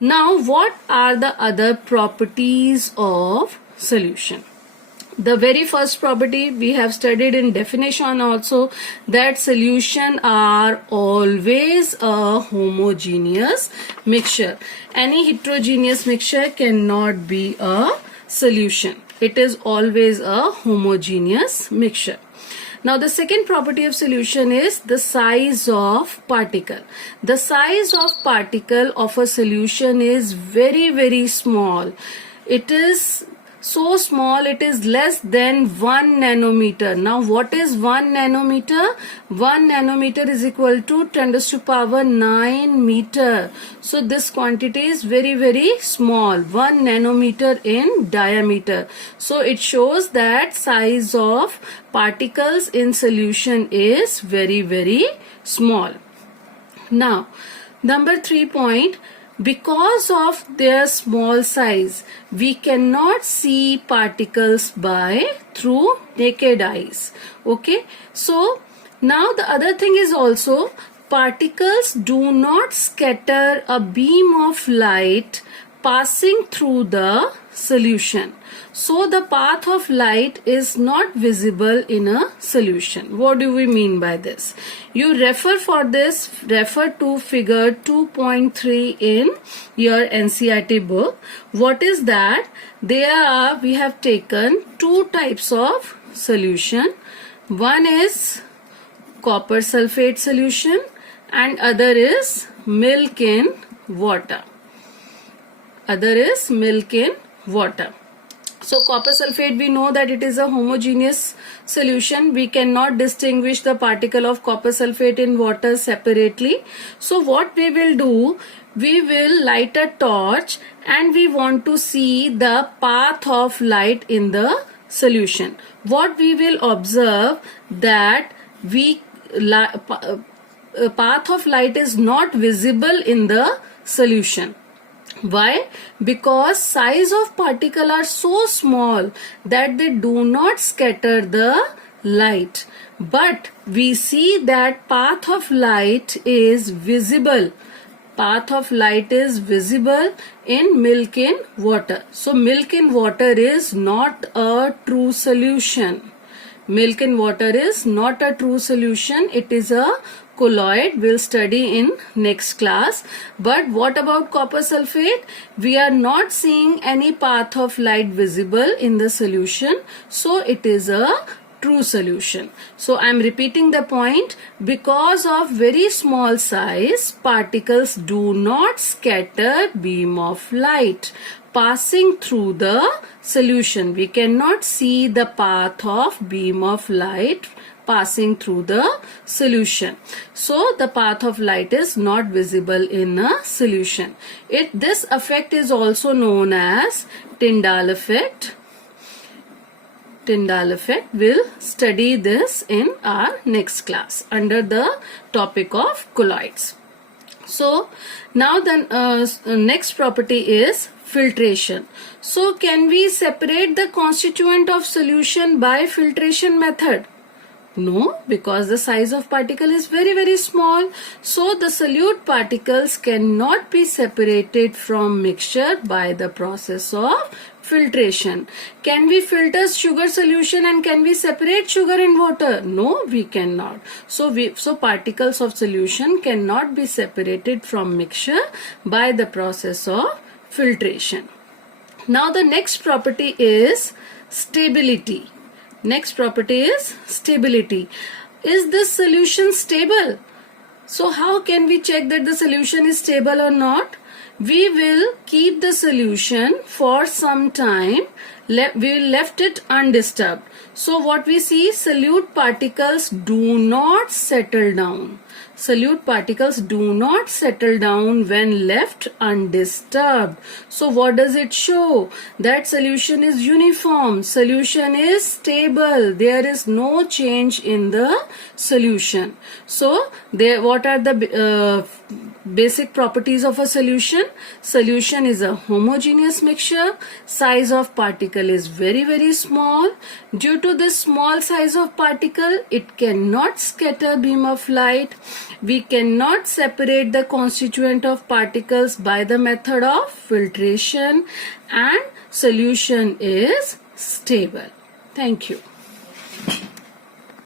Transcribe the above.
Now, what are the other properties of solution? The very first property we have studied in definition also, that solution are always a homogeneous mixture. Any heterogeneous mixture cannot be a solution. It is always a homogeneous mixture. Now the second property of solution is the size of particle. The size of particle of a solution is very small. It is so small, it is less than 1 nanometer. Now what is 1 nanometer? 1 nanometer is equal to 10 to the power 9 meter. So this quantity is very small, 1 nanometer in diameter. So it shows that size of particles in solution is very small. Now number 3 point, because of their small size, we cannot see particles through naked eyes. Okay, so now the other thing is also, particles do not scatter a beam of light passing through the solution. So the path of light is not visible in a solution. What do we mean by this? You refer to figure 2.3 in your NCERT book. What is that? We have taken two types of solution. One is copper sulfate solution and other is milk in water. So copper sulfate, we know that it is a homogeneous solution. We cannot distinguish the particle of copper sulfate in water separately. So what we will do, we will light a torch and we want to see the path of light in the solution. What we will observe, that path of light is not visible in the solution. Why? Because size of particle are so small that they do not scatter the light. But we see that path of light is visible. Path of light is visible in milk in water. So milk in water is not a true solution. Milk in water is not a true solution. It is a colloid. We'll study in next class. But what about copper sulfate? We are not seeing any path of light visible in the solution. So it is a true solution. So I am repeating the point. Because of very small size, particles do not scatter beam of light passing through the solution. We cannot see the path of beam of light passing through the solution. So the path of light is not visible in a solution. This effect is also known as Tyndall effect. Tyndall effect. We'll study this in our next class under the topic of colloids. So now the next property is filtration. So can we separate the constituent of solution by filtration method? No, because the size of particle is very small. So the solute particles cannot be separated from mixture by the process of filtration. Can we filter sugar solution and can we separate sugar in water? No, we cannot. So particles of solution cannot be separated from mixture by the process of filtration. Now the next property is stability. Next property is stability. Is this solution stable? So how can we check that the solution is stable or not? We will keep the solution for some time. We will left it undisturbed. So what we see, solute particles do not settle down. Solute particles do not settle down when left undisturbed. So what does it show? That solution is uniform. Solution is stable. There is no change in the solution. So what are the basic properties of a solution? Solution is a homogeneous mixture. Size of particle particle is very small. Due to this small size of particle, it cannot scatter beam of light. We cannot separate the constituent of particles by the method of filtration, and solution is stable. Thank you.